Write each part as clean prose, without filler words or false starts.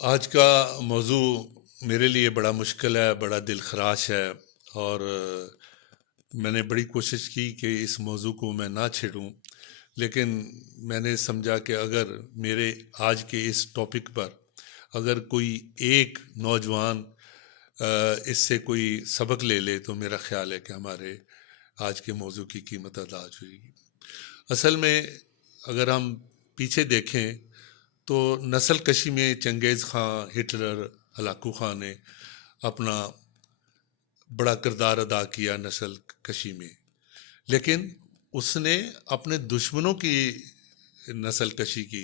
आज का मौजू मेरे लिए बड़ा मुश्किल है, बड़ा दिल खराश है। और मैंने बड़ी कोशिश की कि इस मौजू को मैं ना छेड़ूं, लेकिन मैंने समझा कि अगर मेरे आज के इस टॉपिक पर अगर कोई एक नौजवान इससे कोई सबक ले ले तो मेरा ख्याल है कि हमारे आज के मौजू की कीमत अदा हो जाएगी। असल में अगर हम पीछे देखें तो नस्ल कशी में चंगेज़ खां, हिटलर, हलाकू खां ने अपना बड़ा किरदार अदा किया नस्ल कशी में। लेकिन उसने अपने दुश्मनों की नस्ल कशी की।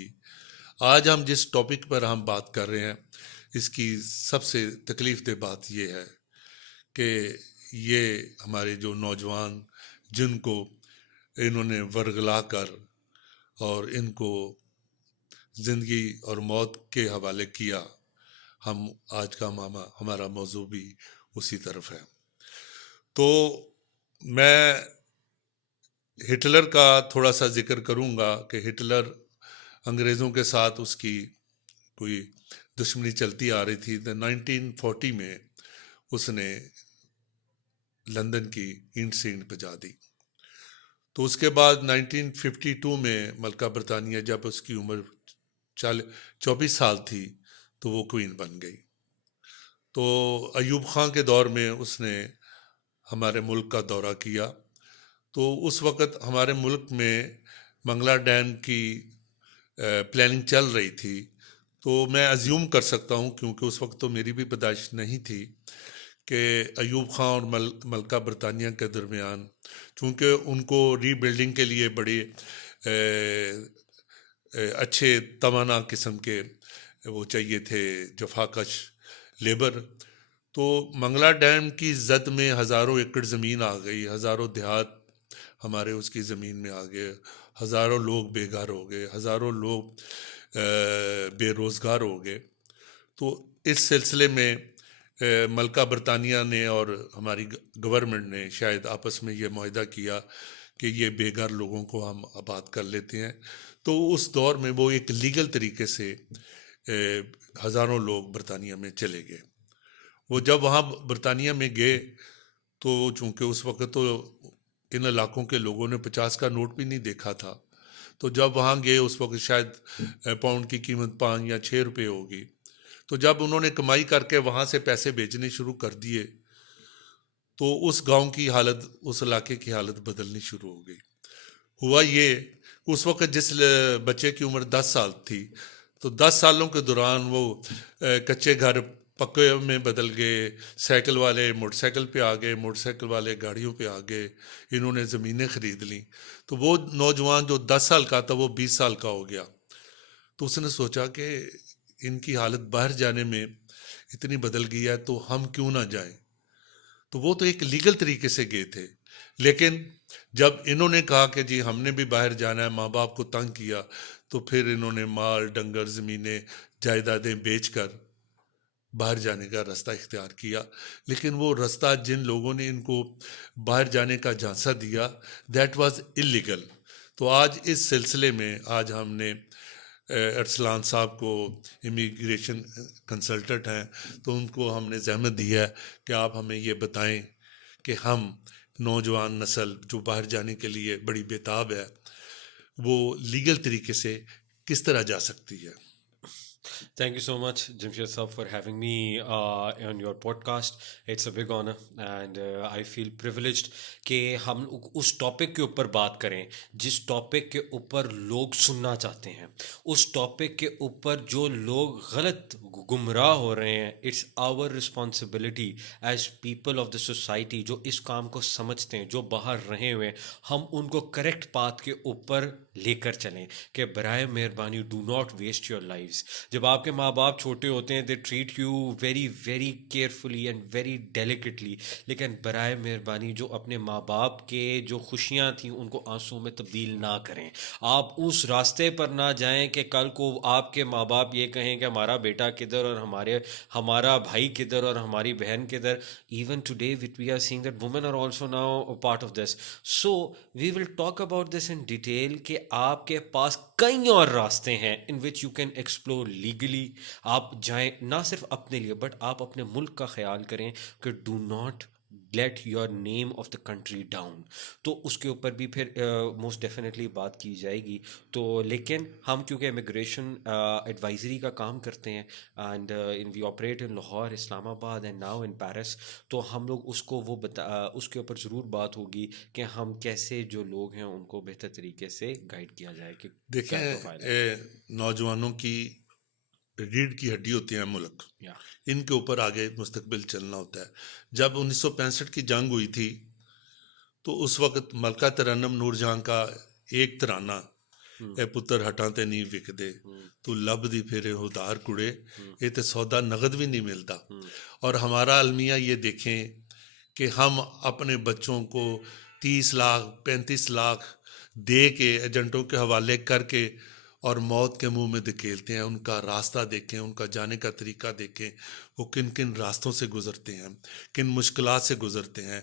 आज हम जिस टॉपिक पर हम बात कर रहे हैं, इसकी सबसे तकलीफ दह बात यह है कि ये हमारे जो नौजवान जिनको इन्होंने वर्गला कर और इनको ज़िंदगी और मौत के हवाले किया, हम आज का हमारा मौजू भी उसी तरफ है। तो मैं हिटलर का थोड़ा सा जिक्र करूंगा कि हिटलर अंग्रेज़ों के साथ उसकी कोई दुश्मनी चलती आ रही थी। तो 1940 में उसने लंदन की ईंट से ईंट बजा दी। तो उसके बाद 1952 में मलका बरतानिया जब उसकी उम्र 24 साल थी तो वो क्वीन बन गई। तो अयूब खां के दौर में उसने हमारे मुल्क का दौरा किया। तो उस वक़्त हमारे मुल्क में मंगला डैम की प्लानिंग चल रही थी। तो मैं अज्यूम कर सकता हूँ, क्योंकि उस वक्त तो मेरी भी पैदाइश नहीं थी, कि अयूब खां और मलका बरतानिया के दरमियान, चूँकि उनको रीबिल्डिंग के लिए बड़े अच्छे तवाना किस्म के वो चाहिए थे, जफाकश लेबर। तो मंगला डैम की जद में हज़ारों एकड़ ज़मीन आ गई, हज़ारों देहात हमारे उसकी ज़मीन में आ गए, हज़ारों लोग बेघर हो गए, हज़ारों लोग बेरोज़गार हो गए। तो इस सिलसिले में मलका बरतानिया ने और हमारी गवर्नमेंट ने शायद आपस में ये मुआहदा किया कि ये बेघर लोगों को हम आबाद कर लेते हैं। तो उस दौर में वो एक लीगल तरीके से हज़ारों लोग बरतानिया में चले गए। वो जब वहाँ बरतानिया में गए तो चूंकि उस वक्त तो इन इलाकों के लोगों ने 50 का नोट भी नहीं देखा था। तो जब वहाँ गए उस वक्त शायद पाउंड की कीमत 5 या 6 रुपये होगी। तो जब उन्होंने कमाई करके वहाँ से पैसे भेजने शुरू कर दिए तो उस गांव की हालत, उस इलाके की हालत बदलनी शुरू हो गई। हुआ ये, उस वक्त जिस बच्चे की उम्र 10 साल थी, तो 10 सालों के दौरान वो कच्चे घर पक्के में बदल गए, साइकिल वाले मोटरसाइकिल पे आ गए, मोटरसाइकिल वाले गाड़ियों पे आ गए, इन्होंने ज़मीनें ख़रीद ली। तो वो नौजवान जो 10 साल का था वो 20 साल का हो गया। तो उसने सोचा कि इनकी हालत बाहर जाने में इतनी बदल गई है तो हम क्यों ना जाएं। तो वो तो एक लीगल तरीके से गए थे। लेकिन जब इन्होंने कहा कि जी हमने भी बाहर जाना है, माँ बाप को तंग किया, तो फिर इन्होंने माल डंगर ज़मीनें जायदादें बेचकर बाहर जाने का रास्ता इख्तियार किया। लेकिन वो रास्ता जिन लोगों ने इनको बाहर जाने का झांसा दिया, दैट वाज इलीगल। तो आज इस सिलसिले में आज हमने अरसलान साहब को, इमिग्रेशन कंसल्टेंट हैं, तो उनको हमने ज़हमत दी है कि आप हमें ये बताएं कि हम नौजवान नस्ल जो बाहर जाने के लिए बड़ी बेताब है, वो लीगल तरीके से किस तरह जा सकती है। Thank you so much, Jimshed Sir, for having me on your podcast. It's a big honor and I feel privileged कि हम उस टॉपिक के ऊपर बात करें जिस टॉपिक के ऊपर लोग सुनना चाहते हैं, उस टॉपिक के ऊपर जो लोग गलत गुमराह हो रहे हैं। It's our responsibility as people of the society जो इस काम को समझते हैं, जो बाहर रहे हुए हैं, हम उनको करेक्ट पाथ के ऊपर लेकर चलें कि बराए मेहरबानी do not waste your lives. जब आपके माँ बाप छोटे होते हैं, they treat you very very carefully and very delicately, लेकिन बराए मेहरबानी जो अपने माँ बाप के जो खुशियाँ थी उनको आंसू में तब्दील ना करें। आप उस रास्ते पर ना जाएं कि कल को आपके माँ बाप ये कहें कि हमारा बेटा किधर किधर और हमारा भाई किधर और हमारी बहन किधर. Even today with we are seeing that women are also now a part of this. So we will talk about this in detail कि आपके पास कई और रास्ते हैं in which you can explore legally. आप जाएं ना सिर्फ अपने लिए बट आप अपने मुल्क का ख्याल करें कि do not let your name of the country down. तो उसके ऊपर भी फिर मोस्ट डेफिनेटली बात की जाएगी. तो लेकिन हम क्योंकि इमिग्रेशन एडवाइजरी का काम करते हैं and in we operate in Lahore, Islamabad and now in Paris, तो हम लोग उसको उसके ऊपर ज़रूर बात होगी कि हम कैसे जो लोग हैं उनको बेहतर तरीके से गाइड किया जाए कि क्या प्रोफाइल है. देखें, नौजवानों की रीढ़ की हड्डी होती है मुल्क, या इनके ऊपर आगे मुस्तकबिल चलना होता है. जब 1965 की जंग हुई थी तो उस वक्त मलका तरन्नुम नूरजहां का एक तराना, ए पुत्र हटाते नहीं विकदे, तू लब दी फिरे उधार कुड़े, ये तो सौदा नगद भी नहीं मिलता. और हमारा अलमिया ये देखें कि हम अपने बच्चों को 30 लाख 35 लाख दे के एजेंटों के हवाले करके और मौत के मुंह में धकेलते हैं. उनका रास्ता देखें, उनका जाने का तरीका देखें, वो किन किन रास्तों से गुजरते हैं, किन मुश्किलात से गुजरते हैं.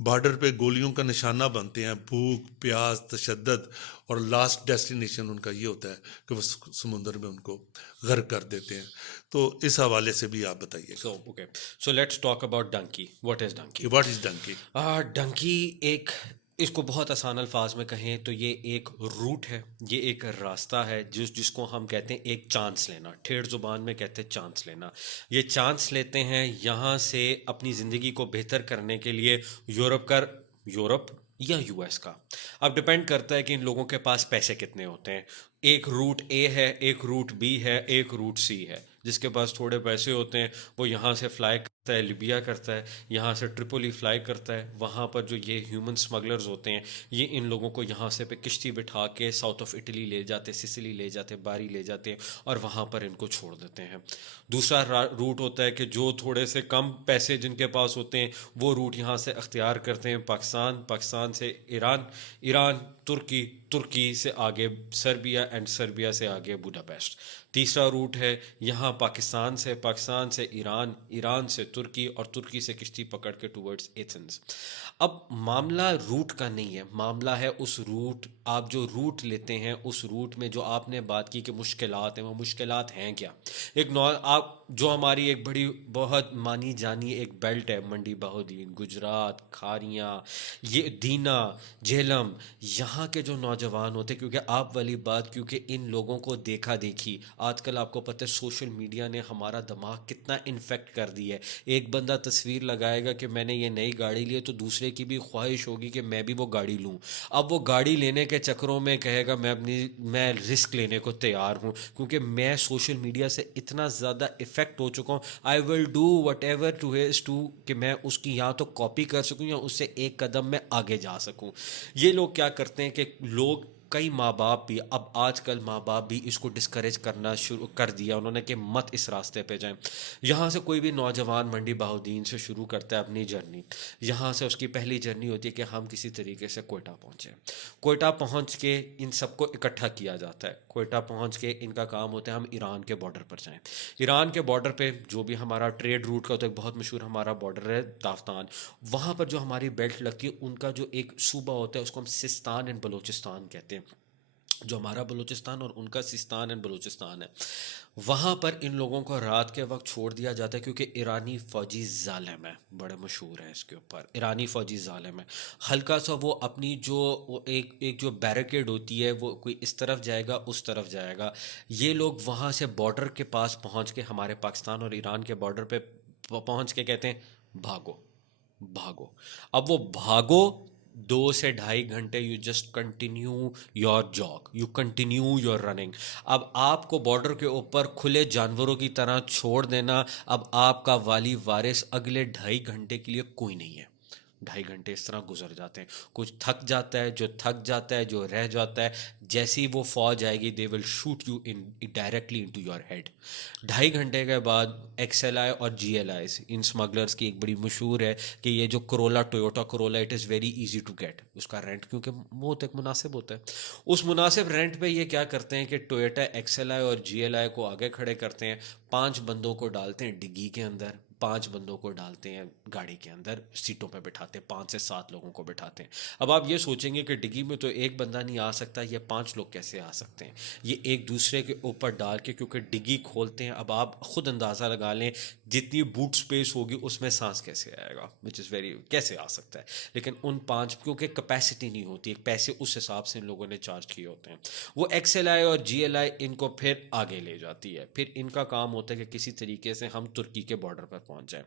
बॉर्डर पे गोलियों का निशाना बनते हैं, भूख प्यास तशद्दद, और लास्ट डेस्टिनेशन उनका ये होता है कि वो समुंदर में उनको गर्क कर देते हैं. तो इस हवाले से भी आप बताइए. So okay, so let's talk about dunki. What is dunki? What is dunki? Dunki एक, इसको बहुत आसान अल्फाज में कहें तो ये एक रूट है, ये एक रास्ता है जिसको हम कहते हैं एक चांस लेना. ठेठ ज़ुबान में कहते हैं चांस लेना. ये चांस लेते हैं यहाँ से अपनी ज़िंदगी को बेहतर करने के लिए यूरोप या यूएस का. अब डिपेंड करता है कि इन लोगों के पास पैसे कितने होते हैं. एक रूट ए है, एक रूट बी है, एक रूट सी है. जिसके पास थोड़े पैसे होते हैं वो यहाँ से फ्लाई करता है, लिबिया करता है, यहाँ से ट्रिपोली फ्लाई करता है. वहाँ पर जो ये ह्यूमन स्मगलर्स होते हैं ये इन लोगों को यहाँ से पे किश्ती बिठा के साउथ ऑफ इटली ले जाते, सिसिली ले जाते, बारी ले जाते हैं और वहाँ पर इनको छोड़ देते हैं. दूसरा रूट होता है कि जो थोड़े से कम पैसे जिनके पास होते हैं वो रूट यहाँ से अख्तियार करते हैं पाकिस्तान, पाकिस्तान से ईरान, ईरान तुर्की, तुर्की से आगे सर्बिया एंड सर्बिया से आगे बुडापेस्ट. तीसरा रूट है यहाँ पाकिस्तान से ईरान, ईरान से तुर्की और तुर्की से किश्ती पकड़ के टूवर्ड्स एथेंस. अब मामला रूट का नहीं है, मामला है उस रूट, आप जो रूट लेते हैं उस रूट में जो आपने बात की कि मुश्किलात हैं, वो मुश्किलात हैं क्या. आप जो हमारी एक बड़ी बहुत मानी जानी एक बेल्ट है, मंडी बहाउद्दीन, गुजरात, खारियाँ, ये दीना, झेलम, यहाँ के जो नौजवान होते, क्योंकि आप वाली बात, क्योंकि इन लोगों को देखा देखी आजकल आपको पता है सोशल मीडिया ने हमारा दिमाग कितना इन्फेक्ट कर दिया है. एक बंदा तस्वीर लगाएगा कि मैंने ये नई गाड़ी ली है तो दूसरे की भी ख्वाहिश होगी कि मैं भी वो गाड़ी लूँ. अब वो गाड़ी लेने के चक्करों में कहेगा मैं रिस्क लेने को तैयार हूँ क्योंकि मैं सोशल मीडिया से इतना ज़्यादा इफ़ेक्ट हो चुका हूँ. I will do whatever to his too कि मैं उसकी या तो कॉपी कर सकूँ या उससे एक कदम में आगे जा सकूँ. ये लोग क्या करते हैं कि लोग, कई माँ बाप भी, अब आजकल माँ बाप भी इसको डिस्करेज करना शुरू कर दिया उन्होंने कि मत इस रास्ते पे जाएं. यहाँ से कोई भी नौजवान मंडी बहाउद्दीन से शुरू करता है अपनी जर्नी. यहाँ से उसकी पहली जर्नी होती है कि हम किसी तरीके से कोयटा पहुँचें. कोयटा पहुँच के इन सबको इकट्ठा किया जाता है. कोयटा पहुँच के इनका काम होता है हम ईरान के बॉर्डर पर जाएँ. ईरान के बॉर्डर पे जो भी हमारा ट्रेड रूट का होता है, एक बहुत मशहूर हमारा बॉर्डर है ताफ्तान, वहाँ पर जो हमारी बेल्ट लगती है उनका जो एक सूबा होता है उसको हम सिस्तान एंड बलूचिस्तान कहते हैं. जो हमारा बलूचिस्तान और उनका सिस्तान एंड बलूचिस्तान है, वहाँ पर इन लोगों को रात के वक्त छोड़ दिया जाता है क्योंकि ईरानी फ़ौजी ज़ालिम है, बड़े मशहूर है इसके ऊपर. ईरानी फ़ौजी ज़ालिम है. हल्का सा वो अपनी जो वो एक जो बैरिकेड होती है वो कोई इस तरफ जाएगा उस तरफ जाएगा. ये लोग वहाँ से बॉर्डर के पास पहुँच के, हमारे पाकिस्तान और ईरान के बॉर्डर पे पहुँच के कहते हैं भागो भागो. अब वो भागो 2 से 2.5 घंटे you just continue your jog, you continue your running. अब आपको बॉर्डर के ऊपर खुले जानवरों की तरह छोड़ देना. अब आपका वाली वारिस अगले 2.5 घंटे के लिए कोई नहीं है. 2.5 घंटे इस तरह गुजर जाते हैं. कुछ थक जाता है, जो थक जाता है, जो रह जाता है जैसे ही वो फौज आएगी they will shoot you in directly into your head. 2.5 घंटे के बाद XLI और GLI इन स्मगलर्स की एक बड़ी मशहूर है कि ये जो Corolla, Toyota Corolla, it is very easy to get उसका रेंट, क्योंकि बहुत एक मुनासिब होता है। उस मुनासिब रेंट पे ये क्या करते हैं कि टोयोटा XLI और GLI को आगे खड़े करते हैं, 5 बंदों को डालते हैं डिग्गी के अंदर, 5 बंदों को डालते हैं गाड़ी के अंदर, सीटों पे बिठाते हैं, 5 से 7 लोगों को बिठाते हैं। अब आप ये सोचेंगे कि डिग्गी में तो एक बंदा नहीं आ सकता, ये 5 लोग कैसे आ सकते हैं? ये एक दूसरे के ऊपर डाल के, क्योंकि डिग्गी खोलते हैं, अब आप खुद अंदाज़ा लगा लें जितनी बूट स्पेस होगी उसमें सांस कैसे आएगा, विच इज़ वेरी, कैसे आ सकता है? लेकिन उन 5, क्योंकि कैपेसिटी नहीं होती है, पैसे उस हिसाब से इन लोगों ने चार्ज किए होते हैं। वो XLI और GLI इनको फिर आगे ले जाती है, फिर इनका काम होता है कि किसी तरीके से हम तुर्की के बॉर्डर पर पहुंच जाएं।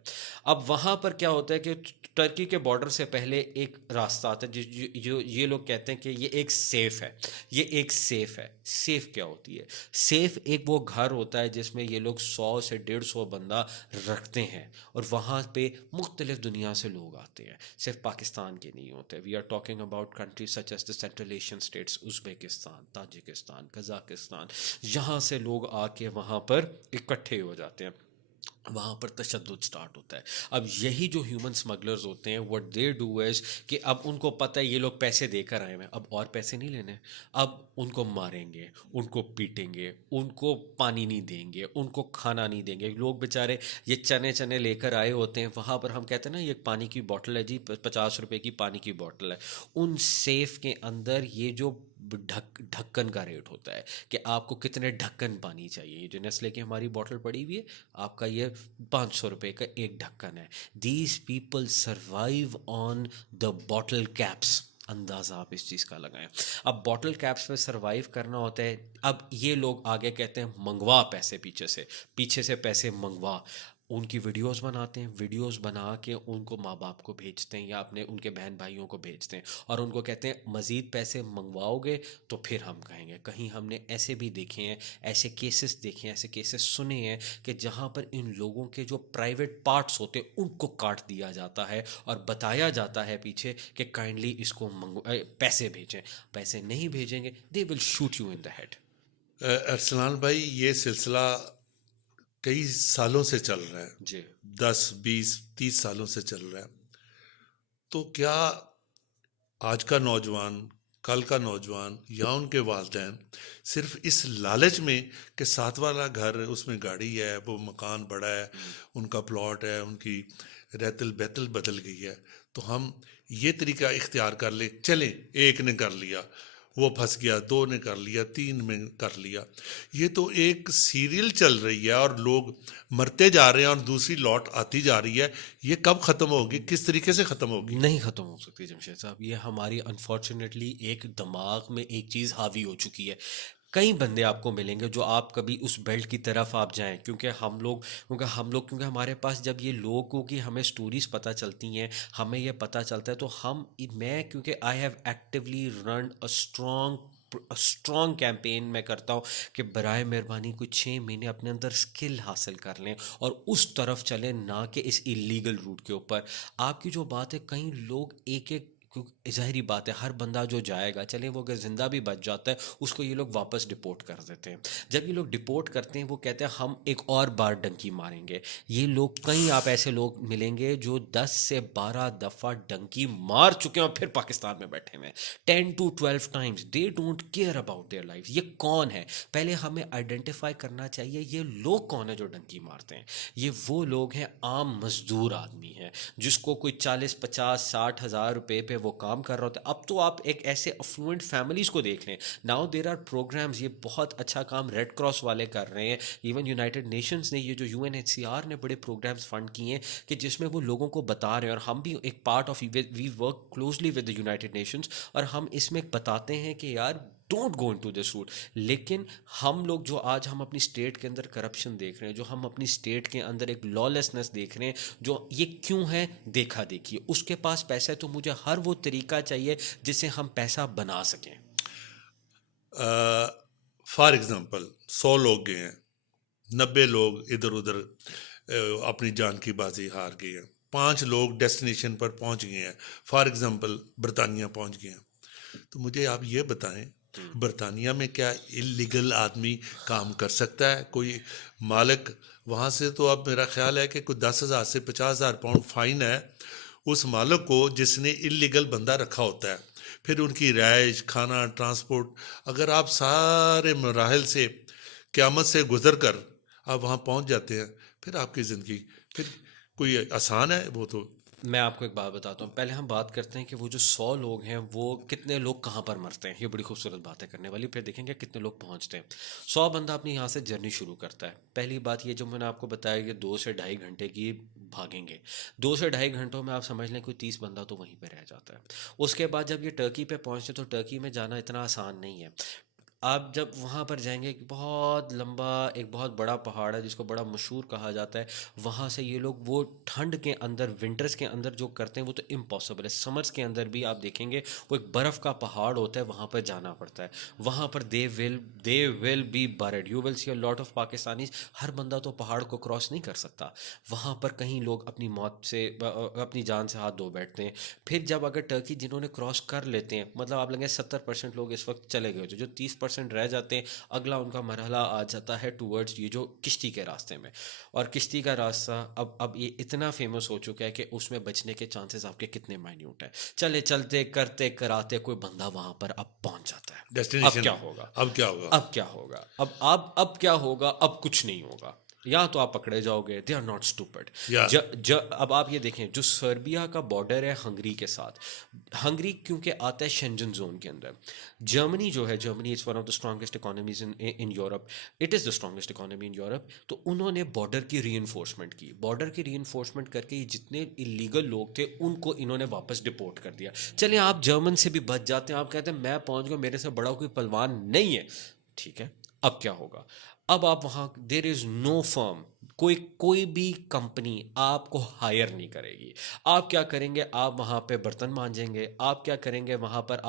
अब वहाँ पर क्या होता है कि टर्की के बॉर्डर से पहले एक रास्ता आता है जो ये लोग कहते हैं कि ये एक सेफ़ है, ये एक सेफ़ है। सेफ़ क्या होती है? सेफ़ एक वो घर होता है जिसमें ये लोग 100 से 150 बंदा रखते हैं, और वहाँ पे मुख्तलिफ दुनिया से लोग आते हैं, सिर्फ पाकिस्तान के नहीं होते। We are talking about countries such as the Central Asian states, Uzbekistan, Tajikistan, Kazakhstan, यहाँ से लोग आके वहाँ पर इकट्ठे हो जाते हैं, वहाँ पर तशद्दुद स्टार्ट होता है। अब यही जो ह्यूमन स्मगलर्स होते हैं, व्हाट दे डू इज़ कि अब उनको पता है ये लोग पैसे देकर आए हैं, अब और पैसे नहीं लेने, अब उनको मारेंगे, उनको पीटेंगे, उनको पानी नहीं देंगे, उनको खाना नहीं देंगे। लोग बेचारे ये चने चने लेकर आए होते हैं, वहाँ पर हम कहते हैं ना ये पानी की बोतल है जी, 50 रुपए की पानी की बोतल है, उन सेफ के अंदर ये जो ढक्कन का रेट होता है कि आपको कितने ढक्कन पानी चाहिए। ये जो नेस्ले की हमारी बोतल पड़ी हुई है, आपका ये 500 रुपये का एक ढक्कन है। These people survive on the bottle caps. अंदाज़ा आप इस चीज़ का लगाएं। अब बॉटल कैप्स पे सर्वाइव करना होता है। अब ये लोग आगे कहते हैं मंगवा पैसे, पीछे से पैसे मंगवा। उनकी वीडियोस बनाते हैं, वीडियोस बना के उनको माँ बाप को भेजते हैं या अपने उनके बहन भाइयों को भेजते हैं, और उनको कहते हैं मज़ीद पैसे मंगवाओगे तो फिर हम कहेंगे। कहीं हमने ऐसे भी देखे हैं, ऐसे केसेस देखे हैं, ऐसे केसेस सुने हैं कि जहाँ पर इन लोगों के जो प्राइवेट पार्ट्स होते हैं उनको काट दिया जाता है और बताया जाता है पीछे कि काइंडली इसको पैसे भेजें। पैसे नहीं भेजेंगे they will shoot you in the head. Arsalan भाई, ये सिलसिला कई सालों से चल रहा है, जी 10 20 30 सालों से चल रहा है। तो क्या आज का नौजवान, कल का नौजवान या उनके वालिदैन सिर्फ इस लालच में कि साथ वाला घर, उसमें गाड़ी है, वो मकान बड़ा है, उनका प्लॉट है, उनकी रहतल बहतल बदल गई है, तो हम ये तरीका इख्तियार कर ले, चलें, एक ने कर लिया, वो फंस गया, 2 ने कर लिया, 3 में कर लिया, ये तो एक सीरियल चल रही है और लोग मरते जा रहे हैं और दूसरी लौट आती जा रही है। ये कब ख़त्म होगी, किस तरीके से ख़त्म होगी? नहीं ख़त्म हो सकती जमशेद साहब, ये हमारी अनफॉर्चुनेटली एक दिमाग में एक चीज़ हावी हो चुकी है। कई बंदे आपको मिलेंगे जो आप कभी उस बेल्ट की तरफ आप जाएं, क्योंकि हमारे पास जब ये लोगों की हमें स्टोरीज पता चलती हैं, हमें ये पता चलता है, तो मैं क्योंकि I have actively run strong campaign मैं करता हूँ कि बराए मेहरबानी कुछ 6 महीने अपने अंदर स्किल हासिल कर लें और उस तरफ चलें, ना कि इस इलीगल रूट के ऊपर। आपकी जो बात है, कई लोग एक एक, क्योंकि ज़ाहिरी बात है हर बंदा जो जाएगा, चले वो अगर ज़िंदा भी बच जाता है, उसको ये लोग वापस डिपोर्ट कर देते हैं। जब ये लोग डिपोर्ट करते हैं, वो कहते हैं हम एक और बार डंकी मारेंगे। ये लोग, कहीं आप ऐसे लोग मिलेंगे जो 10 से 12 दफ़ा डंकी मार चुके हैं और फिर पाकिस्तान में बैठे हुए हैं, 10 to 12 times. They don't care about their life. ये कौन है? पहले हमें आइडेंटिफाई करना चाहिए ये लोग कौन है जो डंकी मारते हैं। ये वो लोग हैं, आम मजदूर आदमी हैं, जिसको कोई 40 50 60 हज़ार रुपए पे वो काम कर रहा होता है। अब तो आप एक ऐसे अफ्लुएंट फैमिलीज़ को देख लें, नाउ देर आर प्रोग्राम्स, ये बहुत अच्छा काम रेड क्रॉस वाले कर रहे हैं, इवन यूनाइटेड नेशंस ने, ये जो UNHCR ने बड़े प्रोग्राम्स फंड किए हैं कि जिसमें वो लोगों को बता रहे हैं, और हम भी एक part of, we work closely with the United Nations, और हम इसमें बताते हैं कि यार don't go into this route. लेकिन हम लोग जो आज हम अपनी स्टेट के अंदर करप्शन देख रहे हैं, जो हम अपनी स्टेट के अंदर एक लॉलेसनेस देख रहे हैं, जो ये क्यों है? देखा देखिए, उसके पास पैसा है तो मुझे हर वो तरीका चाहिए जिससे हम पैसा बना सकें। फॉर एग्ज़ाम्पल 100 लोग गए हैं, 90 लोग इधर उधर अपनी जान की बाजी हार गए हैं, 5 लोग डेस्टिनेशन पर पहुंच गए हैं, फॉर एग्ज़ाम्पल बरतानिया पहुंच गए हैं। तो मुझे आप ये बताएं बरतानिया में क्या इलीगल आदमी काम कर सकता है? कोई मालिक वहाँ से, तो अब मेरा ख्याल है कि कोई 10,000 से 50,000 पाउंड फाइन है उस मालिक को जिसने इलीगल बंदा रखा होता है। फिर उनकी रिहाइश, खाना, ट्रांसपोर्ट, अगर आप सारे मराहल से क़यामत से गुजर कर आप वहाँ पहुँच जाते हैं, फिर आपकी ज़िंदगी फिर कोई आसान है? वो तो मैं आपको एक बात बताता हूँ। पहले हम बात करते हैं कि वो जो 100 लोग हैं वो कितने लोग कहाँ पर मरते हैं। ये बड़ी खूबसूरत बात है करने वाली। फिर देखेंगे कितने लोग पहुँचते हैं। 100 बंदा अपनी यहाँ से जर्नी शुरू करता है। पहली बात ये जो मैंने आपको बताया कि 2 से ढाई घंटे की भागेंगे। 2 से ढाई घंटों में आप समझ लें कोई 30 बंदा तो वहीं पे रह जाता है। उसके बाद जब ये टर्की पे पहुँचते तो टर्की में जाना इतना आसान नहीं है। आप जब वहाँ पर जाएंगे, एक बहुत लंबा, एक बहुत बड़ा पहाड़ है जिसको बड़ा मशहूर कहा जाता है। वहाँ से ये लोग वो ठंड के अंदर, विंटर्स के अंदर जो करते हैं वो तो इम्पॉसिबल है। समर्स के अंदर भी आप देखेंगे वो एक बर्फ़ का पहाड़ होता है, वहाँ पर जाना पड़ता है। वहाँ पर they will be buried, you will see a lot of Pakistanis. हर बंदा तो पहाड़ को क्रॉस नहीं कर सकता। वहाँ पर कहीं लोग अपनी मौत से अपनी जान से हाथ धो बैठते हैं। फिर जब अगर टर्की जिन्होंने क्रॉस कर लेते हैं, मतलब आप लगे 70% लोग इस वक्त चले गए, जो 30% रह जाते हैं, अगला उनका मरहला आ जाता है टूवर्ड्स ये जो किश्ती के रास्ते में। और किश्ती का रास्ता अब ये इतना फेमस हो चुका है कि उसमें बचने के चांसेस आपके कितने माइन्यूट है। चले चलते करते कराते कोई बंदा वहां पर अब पहुंच जाता है। अब डेस्टिनेशन क्या है। होगा? अब क्या होगा? अब क्या होगा? अब क्या होगा? अब कुछ नहीं होगा। या तो आप पकड़े जाओगे, दे आर नॉट स्टूपिड। या ज ज अब आप ये देखें, जो सर्बिया का बॉर्डर है हंगरी के साथ, हंगरी क्योंकि आता है शेंजन जोन के अंदर। जर्मनी जो है, Germany is one of the strongest economies in Europe. It is the strongest economy in Europe. तो उन्होंने बॉर्डर की री की, बॉर्डर की री करके ये जितने इलीगल लोग थे उनको इन्होंने वापस डिपोर्ट कर दिया। चलिए आप जर्मन से भी बच जाते हैं, आप कहते हैं मैं पहुंच गया, मेरे से बड़ा कोई पहलवान नहीं है, ठीक है। अब क्या होगा? अब आप वहाँ, देर इज़ नो फर्म, कोई भी कंपनी आपको हायर नहीं करेगी। आप क्या करेंगे? आप वहाँ पे बर्तन मांजेंगे। आप क्या करेंगे वहाँ पर?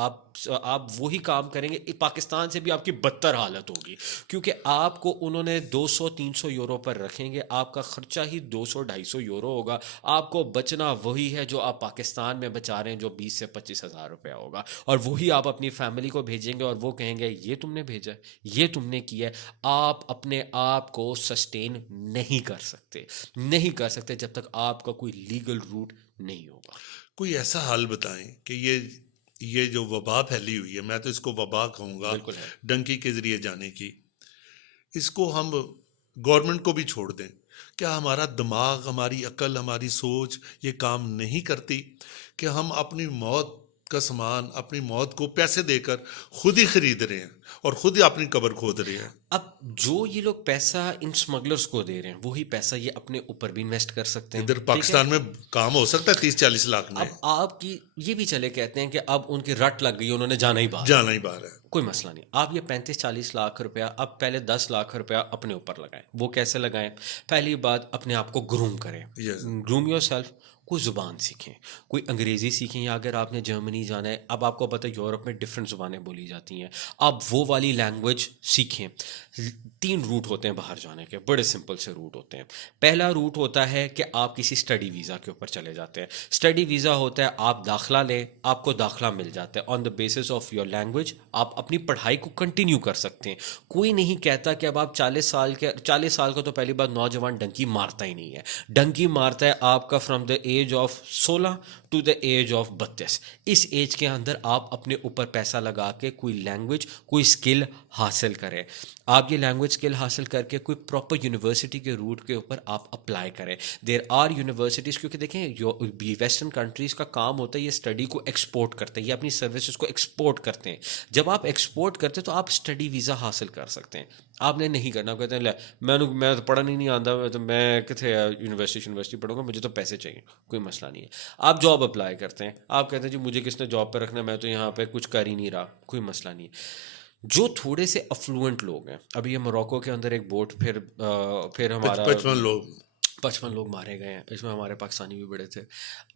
आप वही काम करेंगे। पाकिस्तान से भी आपकी बदतर हालत होगी, क्योंकि आपको उन्होंने 200-300 यूरो पर रखेंगे। आपका खर्चा ही 200-250 यूरो होगा। आपको बचना वही है जो आप पाकिस्तान में बचा रहे हैं, जो 20 से 25 हज़ार रुपया होगा। और वही आप अपनी फैमिली को भेजेंगे और वो कहेंगे ये तुमने भेजा है, ये तुमने किया है। आप अपने आप को सस्टेन नहीं कर सकते जब तक आपका कोई लीगल रूट नहीं होगा। कोई ऐसा हाल बताएं कि ये जो वबा फैली हुई है, मैं तो इसको वबा कहूँगा, बिल्कुल है। डंकी के ज़रिए जाने की, इसको हम गवर्नमेंट को भी छोड़ दें। क्या हमारा दिमाग, हमारी अकल, हमारी सोच ये काम नहीं करती कि हम अपनी मौत का सामान, अपनी मौत को पैसे देकर खुद ही खरीद रहे हैं और खुद ही अपनी कब्र खोद रहे हैं? अब जो ये लोग पैसा इन स्मगलर्स को दे रहे हैं, वही पैसा ये अपने ऊपर भी इन्वेस्ट कर सकते हैं, इधर ठीक है। पाकिस्तान में काम हो सकता है 30-40 लाख में। अब आपकी ये भी चले कहते हैं कि अब उनकी रट लग गई, उन्होंने जाना ही बाहर है। जाना ही बाहर है। कोई मसला नहीं। आप ये 35-40 लाख रुपया, अब पहले 10 लाख रुपया अपने ऊपर लगाएं। वो कैसे लगाएं? पहली बात, अपने आप को ग्रूम करें। यस। Groom your self. कोई ज़ुबान सीखें, कोई अंग्रेज़ी सीखें, या अगर आपने जर्मनी जाना है, अब आपको पता है यूरोप में डिफरेंट ज़ुबानें बोली जाती हैं, आप वो वाली लैंग्वेज सीखें। 3 रूट होते हैं बाहर जाने के, बड़े सिंपल से रूट होते हैं। पहला रूट होता है कि आप किसी स्टडी वीज़ा के ऊपर चले जाते हैं। स्टडी वीज़ा होता है, आप दाखिला लें, आपको दाखिला मिल जाता है on the basis of your language. आप अपनी पढ़ाई को कंटिन्यू कर सकते हैं। कोई नहीं कहता कि अब आप 40 साल का, तो पहली बात नौजवान डंकी मारता ही नहीं है। डंकी मारता है आपका from the age of 16 to the age of 32। इस एज के अंदर आप अपने ऊपर पैसा लगा के कोई लैंग्वेज, कोई स्किल हासिल करें। आप ये लैंग्वेज स्किल हासिल करके कोई प्रॉपर यूनिवर्सिटी के रूट के ऊपर आप अप्लाई करें। देयर आर यूनिवर्सिटीज़, क्योंकि देखें वेस्टर्न कंट्रीज़ का काम होता है ये स्टडी को एक्सपोर्ट करते हैं, ये अपनी सर्विसेज को एक्सपोर्ट करते हैं। जब आप एक्सपोर्ट करते हैं तो आप स्टडी वीज़ा हासिल कर सकते हैं। आपने नहीं करना, कहते हैं ले मैं तो पढ़ा नहीं आता, मैं कितने यूनिवर्सिटी पढ़ूंगा, मुझे तो पैसे चाहिए। कोई मसला नहीं है। आप जॉब अप्लाई करते हैं, आप कहते हैं जी मुझे किसने जॉब पर रखना है, मैं तो यहाँ पे कुछ कर ही नहीं रहा। कोई मसला नहीं है। जो थोड़े से अफ्लुएंट लोग हैं, अभी ये मोरक्को के अंदर एक बोट, फिर हमारा 55 लोग 55 लोग मारे गए हैं, इसमें हमारे पाकिस्तानी भी बड़े थे।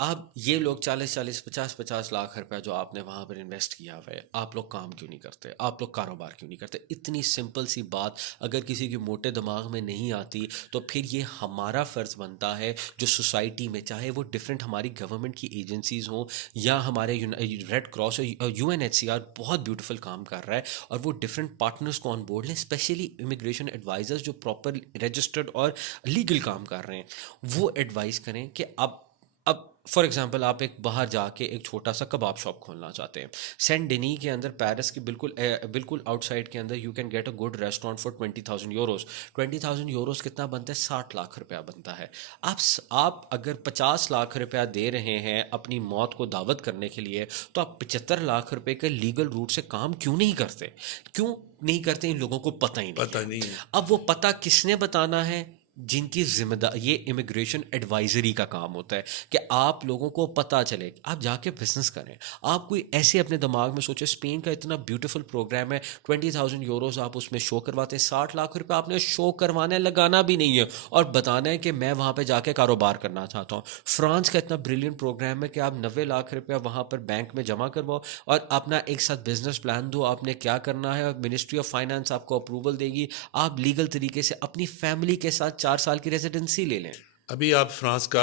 अब ये लोग 40-40, 50-50 लाख रुपया जो आपने वहाँ पर इन्वेस्ट किया हुआ है, आप लोग काम क्यों नहीं करते? आप लोग कारोबार क्यों नहीं करते? इतनी सिंपल सी बात अगर किसी के मोटे दिमाग में नहीं आती, तो फिर ये हमारा फ़र्ज़ बनता है जो सोसाइटी में, चाहे वो डिफरेंट हमारी गवर्नमेंट की एजेंसीज़ हों या हमारे रेड क्रॉस और यूएनएचसीआर बहुत ब्यूटीफुल काम कर रहा है, और वो डिफरेंट पार्टनर्स को ऑन बोर्ड लें, स्पेशली इमिग्रेशन एडवाइजर्स जो प्रॉपर रजिस्टर्ड और लीगल काम कर रहे हैं, वो एडवाइस करें कि अब फॉर एग्जांपल आप एक बाहर जाके एक छोटा सा कबाब शॉप खोलना चाहते हैं सेंट डेनी के अंदर, पेरिस की बिल्कुल आउटसाइड के अंदर, you can get a good restaurant for 20,000 Euros. 20,000 Euros कितना बनता है? 60 लाख रुपया बनता है। आप अगर 50 लाख रुपया दे रहे हैं अपनी मौत को दावत करने के लिए, तो आप 75 लाख रुपए के लीगल रूट से काम क्यों नहीं करते? क्यों नहीं करते? इन लोगों को पता ही नहीं पता है। नहीं है। अब वो पता किसने बताना है? जिनकी जिम्मेदार, ये इमिग्रेशन एडवाइजरी का काम होता है कि आप लोगों को पता चले, आप जाके बिजनेस करें। आप कोई ऐसे अपने दिमाग में सोचे, स्पेन का इतना ब्यूटीफुल प्रोग्राम है, 20,000 यूरोस आप उसमें शो करवाते हैं, 60 लाख रुपए आपने शो करवाना है, लगाना भी नहीं है, और बताना है कि मैं वहाँ पे जाके कारोबार करना चाहता हूँ। फ्रांस का इतना ब्रिलियंट प्रोग्राम है कि आप 90 लाख रुपया वहाँ पर बैंक में जमा करवाओ और अपना एक साथ बिजनेस प्लान दो, आपने क्या करना है, मिनिस्ट्री ऑफ फाइनेंस आपको अप्रूवल देगी, आप लीगल तरीके से अपनी फैमिली के साथ 4 साल की रेजिडेंसी ले लें। अभी आप फ्रांस का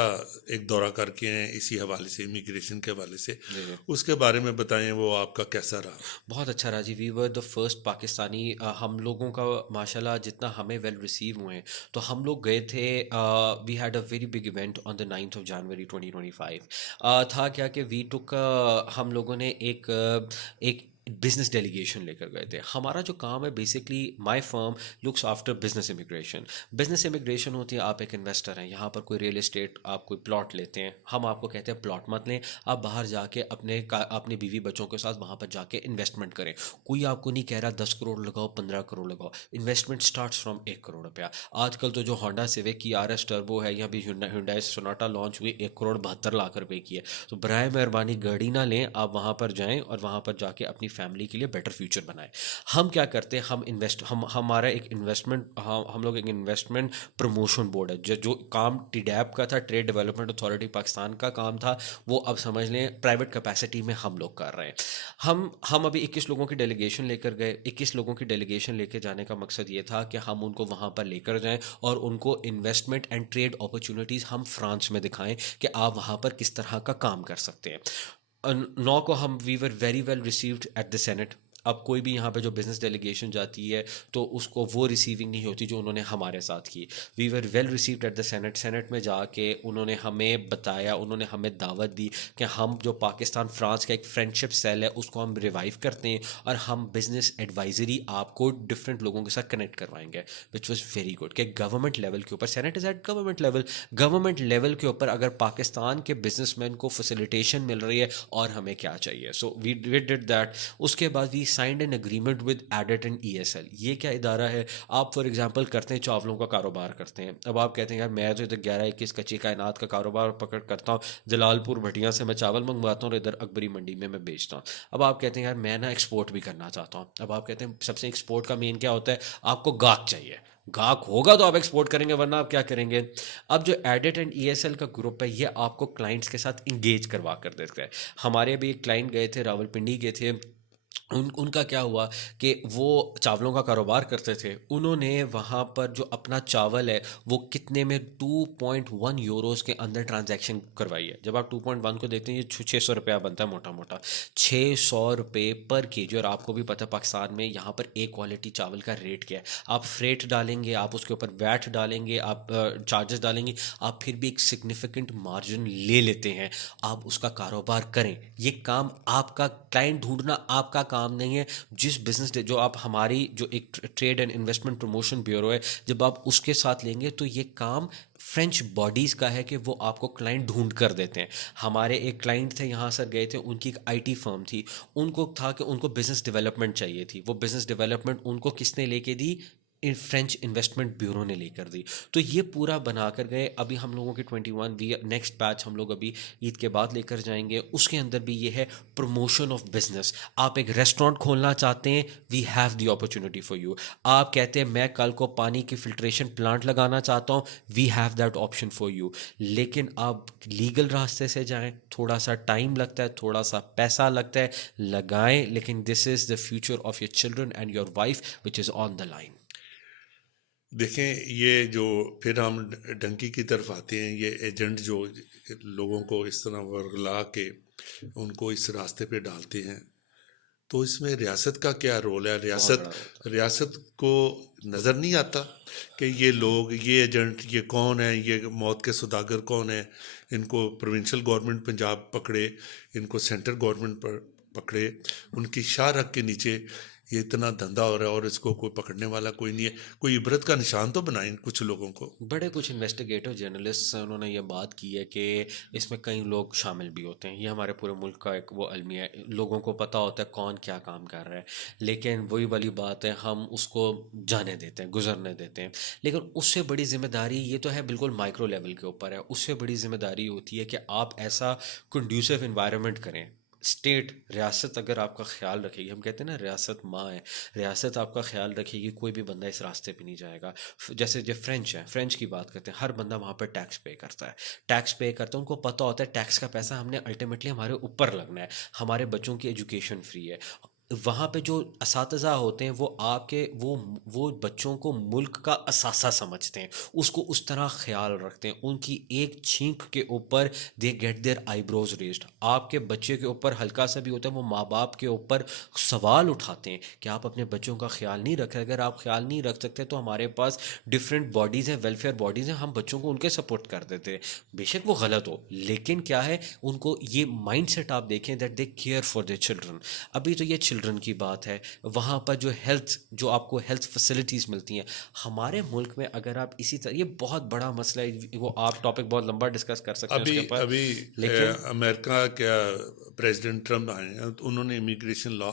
एक दौरा करके हैं इसी हवाले से, इमिग्रेशन के हवाले से, जी जी। उसके बारे में बताएं, वो आपका कैसा रहा? बहुत अच्छा रहा जी। We were the first Pakistani, हम लोगों का माशाल्लाह जितना हमें वेल रिसीव हुए हैं, तो हम लोग गए थे, we had a very big event on the 9 January 2025। था क्या कि वी टुक, हम लोगों ने एक बिजनेस डेलीगेशन लेकर गए थे। हमारा जो काम है basically, my firm looks after business immigration. Business immigration होती है, आप एक इन्वेस्टर हैं, यहाँ पर कोई रियल एस्टेट, आप कोई प्लॉट लेते हैं, हम आपको कहते हैं प्लॉट मत लें, आप बाहर जाके अपने बीवी बच्चों के साथ वहाँ पर जाके इन्वेस्टमेंट करें। कोई आपको नहीं कह रहा 10 करोड़ लगाओ, 15 करोड़ लगाओ, इन्वेस्टमेंट स्टार्ट्स फ्रॉम 1 करोड़ रुपया। आजकल तो जो होंडा सिविक की आर एस टर्बो है, या भी हुंडई सोनाटा लॉन्च हुई, 1 करोड़ 72 लाख रुपए की है। तो बराए मेहरबानी गाड़ी ना लें, आप वहाँ पर जाएं और वहाँ पर जाके अपनी फैमिली के लिए बेटर फ्यूचर बनाएं। हम क्या करते हैं, हम हमारा एक इन्वेस्टमेंट, हम लोग एक इन्वेस्टमेंट प्रमोशन बोर्ड है, जो काम टीडैप का था, ट्रेड डेवलपमेंट अथॉरिटी पाकिस्तान का काम था, वो अब समझ लें प्राइवेट कैपेसिटी में हम लोग कर रहे हैं। हम अभी 21 लोगों की डेलीगेशन लेकर गए। 21 लोगों की डेलीगेशन लेकर जाने का मकसद ये था कि हम उनको वहाँ पर लेकर जाएं और उनको इन्वेस्टमेंट एंड ट्रेड अपॉर्चुनिटीज़ हम फ्रांस में दिखाएं कि आप वहाँ पर किस तरह का काम कर सकते हैं। 9 को हम we were very well received at the Senate. अब कोई भी यहाँ पे जो बिज़नेस डेलीगेशन जाती है, तो उसको वो रिसीविंग नहीं होती जो उन्होंने हमारे साथ की। We were well received at the Senate. Senate में जाके उन्होंने हमें बताया, उन्होंने हमें दावत दी कि हम जो पाकिस्तान फ्रांस का एक फ्रेंडशिप सेल है उसको हम रिवाइव करते हैं, और हम बिज़नेस एडवाइजरी आपको डिफरेंट लोगों के साथ कनेक्ट करवाएंगे, विच वॉज वेरी गुड। कि गवर्नमेंट लेवल के ऊपर, senate is eight government level के ऊपर अगर पाकिस्तान के बिजनेसमैन को फैसिलिटेशन मिल रही है, और हमें क्या चाहिए। So we did that. उसके बाद we signed an agreement with edit and ESL. ये क्या इदारा है? आप फॉर एग्जांपल करते हैं चावलों का कारोबार करते हैं, अब आप कहते हैं यार मैं तो इधर 11-21 कच्ची कायनात का कारोबार पकड़ करता हूँ, जलालपुर भटिया से मैं चावल मंगवाता हूँ और इधर अकबरी मंडी में मैं बेचता हूँ। अब आप कहते हैं यार मैं ना एक्सपोर्ट भी करना चाहता हूँ। अब आप कहते हैं सबसे एक्सपोर्ट का मेन क्या होता है? आपको गाहक चाहिए। गाहक होगा तो आप एक्सपोर्ट करेंगे, वरना आप क्या करेंगे? अब जो एडिट एंड ईएसएल का ग्रुप है, ये आपको क्लाइंट्स के साथ इंगेज करवा कर देता है। हमारे अभी एक क्लाइंट गए थे, रावलपिंडी के थे। उनका क्या हुआ कि वो चावलों का कारोबार करते थे। उन्होंने वहाँ पर जो अपना चावल है वो कितने में 2.1 यूरोस के अंदर ट्रांजैक्शन करवाई है। जब आप 2.1 को देखते हैं, ये 600 रुपया बनता है मोटा मोटा, 600 रुपये पर केजी। और आपको भी पता है पाकिस्तान में यहाँ पर ए क्वालिटी चावल का रेट क्या है। आप फ्रेट डालेंगे, आप उसके ऊपर वैट डालेंगे, आप चार्जेस डालेंगे, आप फिर भी एक सिग्निफिकेंट मार्जिन ले लेते हैं। आप उसका कारोबार करें, ये काम आपका, क्लाइंट ढूंढना आपका काम नहीं है। जिस बिजनेस जो आप, हमारी जो एक trade and investment promotion bureau है, जब आप उसके साथ लेंगे तो ये काम फ्रेंच बॉडीज़ का है कि वो आपको क्लाइंट ढूंढ कर देते हैं। हमारे एक क्लाइंट थे, यहाँ सर गए थे, उनकी एक आईटी फर्म थी। उनको था कि उनको बिज़नेस डेवलपमेंट चाहिए थी। वो बिज़नेस डेवलपमेंट उनको किसने लेके दी? फ्रेंच इन्वेस्टमेंट ब्यूरो ने लेकर दी। तो ये पूरा बना कर गए। अभी हम लोगों के 21 वी नेक्स्ट बैच हम लोग अभी ईद के बाद लेकर जाएंगे। उसके अंदर भी ये है प्रमोशन ऑफ बिजनेस। आप एक रेस्टोरेंट खोलना चाहते हैं, we have the opportunity for you. आप कहते हैं मैं कल को पानी की फिल्ट्रेशन प्लांट लगाना चाहता हूँ, we have that option for you. लेकिन आप लीगल रास्ते से जाएं, थोड़ा सा टाइम लगता है, थोड़ा सा पैसा लगता है, लगाएं, लेकिन this is the future of your children and your wife which is on the line. देखें, ये जो फिर हम डंकी की तरफ आते हैं, ये एजेंट जो लोगों को इस तरह वर्गला के उनको इस रास्ते पे डालते हैं, तो इसमें रियासत का क्या रोल है? बहुत रियासत बड़ा होता रियासत को नज़र नहीं आता कि ये लोग, ये एजेंट, ये कौन है, ये मौत के सौदागर कौन है? इनको प्रोविंशियल गवर्नमेंट पंजाब पकड़े, इनको सेंट्रल गवर्नमेंट पर पकड़े, उनकी शाह रख के नीचे ये इतना धंधा हो रहा है और इसको कोई पकड़ने वाला कोई नहीं है। कोई इबरत का निशान तो बनाए कुछ लोगों को। बड़े कुछ इन्वेस्टिगेटिव जर्नलिस्ट हैं, उन्होंने ये बात की है कि इसमें कई लोग शामिल भी होते हैं। ये हमारे पूरे मुल्क का एक वो अलमिया है, लोगों को पता होता है कौन क्या काम कर रहा है, लेकिन वही वाली बात है, हम उसको जाने देते हैं, गुजरने देते हैं। लेकिन उससे बड़ी जिम्मेदारी, ये तो है बिल्कुल माइक्रो लेवल के ऊपर है, उससे बड़ी जिम्मेदारी होती है कि आप ऐसा कंड्यूसिव इन्वायरमेंट करें। स्टेट, रियासत अगर आपका ख्याल रखेगी, हम कहते हैं ना रियासत माँ है, रियासत आपका ख्याल रखेगी, कोई भी बंदा इस रास्ते पे नहीं जाएगा। जैसे जो फ्रेंच है, फ्रेंच की बात करते हैं, हर बंदा वहाँ पर टैक्स पे करता है, टैक्स पे करता है, उनको पता होता है टैक्स का पैसा हमने अल्टीमेटली हमारे ऊपर लगना है, हमारे बच्चों की एजुकेशन फ्री है। वहाँ पे जो असातिज़ा होते हैं वो आपके वो बच्चों को मुल्क का असासा समझते हैं, उसको उस तरह ख्याल रखते हैं, उनकी एक छींक के ऊपर they get their eyebrows raised. आपके बच्चे के ऊपर हल्का सा भी होता है, वो माँ बाप के ऊपर सवाल उठाते हैं कि आप अपने बच्चों का ख्याल नहीं रख रहे। अगर आप ख्याल नहीं रख सकते तो हमारे पास डिफरेंट बॉडीज़ हैं, वेलफेयर बॉडीज़ हैं, हम बच्चों को उनके सपोर्ट कर देते हैं। बेशक वो गलत हो, लेकिन क्या है, उनको ये माइंड सेट आप देखें that they care for their children. अभी तो ये चिल्ड्रन की बात है, वहाँ पर जो हेल्थ, जो आपको हेल्थ फैसिलिटीज़ मिलती हैं हमारे मुल्क में, अगर आप इसी तरह, ये बहुत बड़ा मसला है, वो आप टॉपिक बहुत लंबा डिस्कस कर सकते हैं अभी उसके ऊपर। अभी लेकिन अमेरिका क्या प्रेसिडेंट ट्रम्प आए हैं, तो उन्होंने इमिग्रेशन लॉ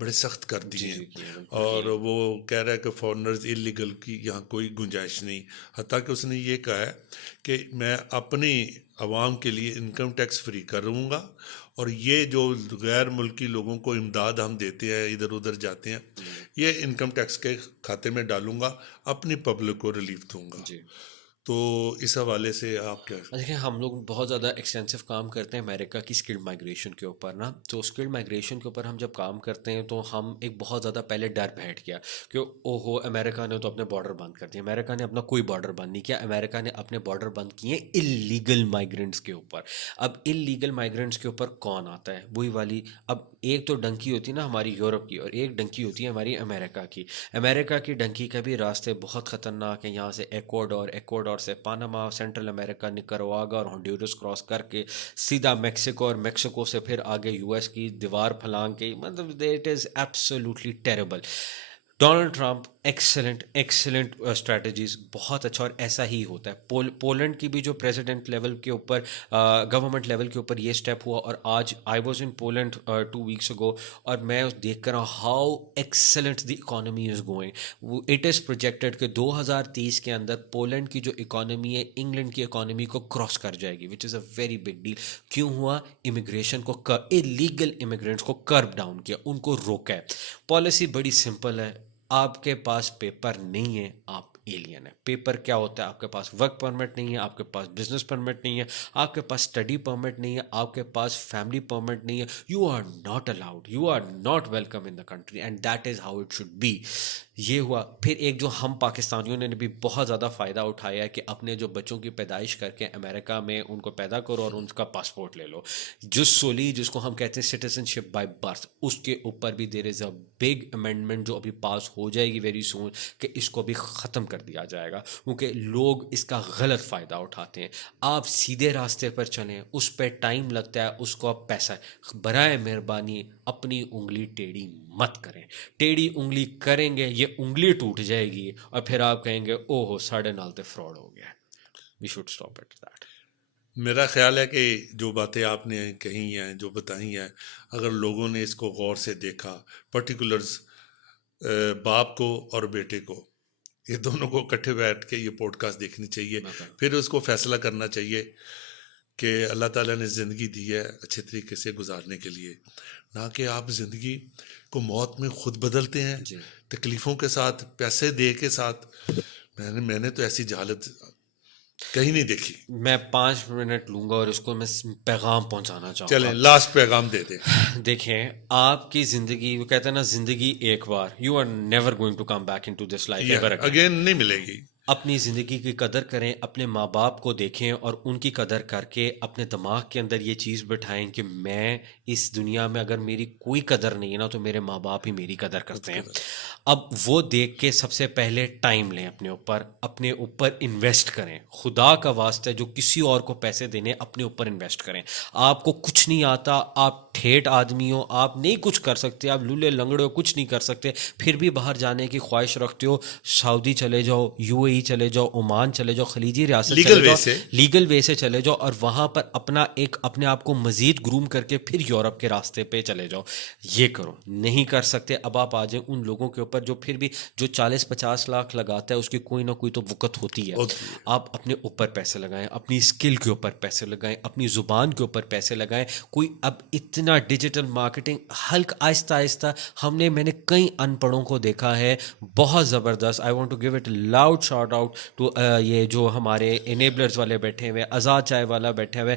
बड़े सख्त कर दिए जी हैं। जी किए, बिल्कुल और किए। वो कह रहा है कि फॉरेनर्स इलीगल की यहाँ कोई गुंजाइश नहीं। हत्ता कि उसने ये कहा है कि मैं अपनी आवाम के लिए इनकम टैक्स फ्री करूँगा, और ये जो गैर मुल्की लोगों को इमदाद हम देते हैं, इधर उधर जाते हैं, जी ये इनकम टैक्स के खाते में डालूंगा, अपनी पब्लिक को रिलीफ दूंगा। जी। तो इस हवाले से आप क्या? देखिए, हम लोग बहुत ज़्यादा एक्सटेंसिव काम करते हैं अमेरिका की स्किल्ड माइग्रेशन के ऊपर ना। तो स्किल्ड माइग्रेशन के ऊपर हम जब काम करते हैं तो हम एक बहुत ज़्यादा पहले डर बैठ गया कि ओहो, अमेरिका ने तो अपने बॉर्डर बंद कर दिए। अमेरिका ने अपना कोई बॉर्डर बंद नहीं किया, अमेरिका ने अपने बॉर्डर बंद किए इलीगल माइग्रेंट्स के ऊपर। अब इलीगल माइग्रेंट्स के ऊपर कौन आता है, वही वाली, अब एक तो डंकी होती है ना हमारी यूरोप की, और एक डंकी होती है हमारी अमेरिका की। अमेरिका की डंकी का भी रास्ते बहुत ख़तरनाक हैं, यहाँ से एक्वाडोर, एक्वाडोर से पानामा, सेंट्रल अमेरिका, निकरागुआ और होंडुरस क्रॉस करके सीधा मेक्सिको, और मेक्सिको से फिर आगे यूएस की दीवार फलांग के, मतलब it is absolutely terrible. Donald Trump excellent excellent strategies, बहुत अच्छा, और ऐसा ही होता है। पोलैंड की भी जो प्रेसिडेंट लेवल के ऊपर, गवर्नमेंट लेवल के ऊपर ये स्टेप हुआ, और आज I was in Poland 2 weeks ago, और मैं देख कर रहा हूँ how excellent the economy is going. It is projected कि 2030 के अंदर पोलैंड की जो इकोनॉमी है इंग्लैंड की इकोनॉमी को क्रॉस कर जाएगी, which is a very big deal. क्यों हुआ? इमिग्रेशन को, इलीगल इमिग्रेंट्स को कर्ब डाउन किया, उनको रोका है। पॉलिसी बड़ी सिंपल है, आपके पास पेपर नहीं है, आप एलियन है। पेपर क्या होता है? आपके पास वर्क परमिट नहीं है, आपके पास बिजनेस परमिट नहीं है, आपके पास स्टडी परमिट नहीं है, आपके पास फैमिली परमिट नहीं है, you are not allowed, you are not welcome in the country, and that is how it should be. ये हुआ। फिर एक जो हम पाकिस्तानियों ने भी बहुत ज़्यादा फ़ायदा उठाया है कि अपने जो बच्चों की पैदाइश करके अमेरिका में उनको पैदा करो और उनका पासपोर्ट ले लो, जिस सोली, जिसको हम कहते हैं सिटीजनशिप बाय बर्थ, उसके ऊपर भी there is a big amendment जो अभी पास हो जाएगी वेरी सून, कि इसको भी ख़त्म कर दिया जाएगा, क्योंकि लोग इसका गलत फ़ायदा उठाते हैं। आप सीधे रास्ते पर चलें, उस पर टाइम लगता है, उसको आप पैसा, बराए मेहरबानी अपनी उंगली टेढ़ी मत करें। टेढ़ी उंगली करेंगे, ये उंगली टूट जाएगी, और फिर आप कहेंगे ओहो साढ़े नाल ते फ्रॉड हो गया। We should stop it that. मेरा ख्याल है कि जो बातें आपने कही हैं, जो बताई हैं, अगर लोगों ने इसको गौर से देखा, पर्टिकुलर्स बाप को और बेटे को, ये दोनों को इकट्ठे बैठ के ये पॉडकास्ट देखनी चाहिए, बिल्कुल। फिर उसको फैसला करना चाहिए कि अल्लाह ताला ने ज़िंदगी दी है अच्छे तरीके से गुजारने के लिए, ना कि आप ज़िंदगी को मौत में खुद बदलते हैं जी। तकलीफ़ों के साथ, पैसे दे के साथ। मैंने तो ऐसी जहालत कहीं नहीं देखी। मैं 5 मिनट लूँगा और इसको मैं पैगाम पहुँचाना चलें चाहूँगा। लास्ट पैगाम दे दें। देखें, आपकी ज़िंदगी, वो कहते हैं ना, ज़िंदगी एक बार, you are never going to come back into this life ever again. Again नहीं मिलेगी। अपनी ज़िंदगी की कदर करें, अपने माँ बाप को देखें और उनकी कदर करके अपने दिमाग के अंदर ये चीज़ बिठाएं कि मैं इस दुनिया में अगर मेरी कोई कदर नहीं है ना, तो मेरे माँ बाप ही मेरी कदर करते हैं। अब वो देख के सबसे पहले टाइम लें, अपने ऊपर इन्वेस्ट करें। खुदा का वास्ता है, जो किसी और को पैसे देने, अपने ऊपर इन्वेस्ट करें। आपको कुछ नहीं आता, आप ठेठ आदमी हो, आप नहीं कुछ कर सकते, आप लूले लंगड़े हो, कुछ नहीं कर सकते, फिर भी बाहर जाने की ख्वाहिश रखते हो, सऊदी चले जाओ, यूएई चले जाओ, ओमान चले जाओ, खलीजी रियासत लीगल चले वे जाओ, से। लीगल वे से चले जाओ और वहाँ पर अपने आप को मज़ीद ग्रूम करके फिर यूरोप के रास्ते पे चले जाओ। ये करो, नहीं कर सकते, अब आप आ जाए उन लोगों के ऊपर जो फिर भी जो 40-50 लाख लगाता है, उसकी कोई ना कोई तो वक़्त होती है। आप अपने ऊपर पैसे लगाएं, अपनी स्किल के ऊपर पैसे लगाएं, अपनी ज़ुबान के ऊपर पैसे लगाएं। कोई अब इतना डिजिटल मार्केटिंग हल्का आहिस्ता आहिस्ता, मैंने कई अनपढ़ों को देखा है, बहुत ज़बरदस्त। I want to give it loud shout out to ये जो हमारे इनेबलर्स वाले बैठे हुए, आज़ाद चाय वाला बैठे हुए,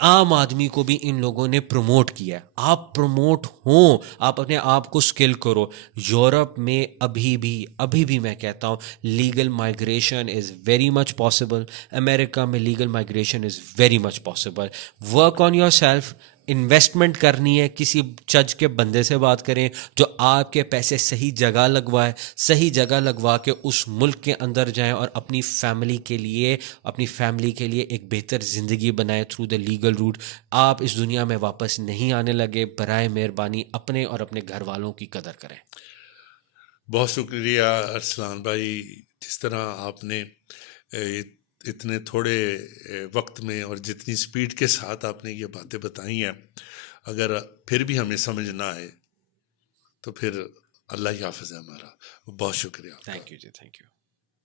आम आदमी को भी इन लोगों ने प्रमोट किया है। आप प्रमोट हों, आप अपने आप को स्किल करो। यूरोप में अभी भी मैं कहता हूँ, legal migration is very much possible. America में legal migration is very much possible. Work on yourself, investment करनी है, किसी चज के बंदे से बात करें जो आपके पैसे सही जगह लगवाए, सही जगह लगवा के उस मुल्क के अंदर जाएं और अपनी फैमिली के लिए एक बेहतर ज़िंदगी बनाएं थ्रू द लीगल रूट। आप इस दुनिया में वापस नहीं आने लगे। बराए मेहरबानी अपने और अपने घर वालों की कदर करें। बहुत शुक्रिया अरसलान भाई, जिस तरह आपने इतने थोड़े वक्त में और जितनी स्पीड के साथ आपने ये बातें बताई हैं, अगर फिर भी हमें समझ ना आए तो फिर अल्लाह ही हाफ़िज़ है हमारा। बहुत शुक्रिया। थैंक यू जी, थैंक यू।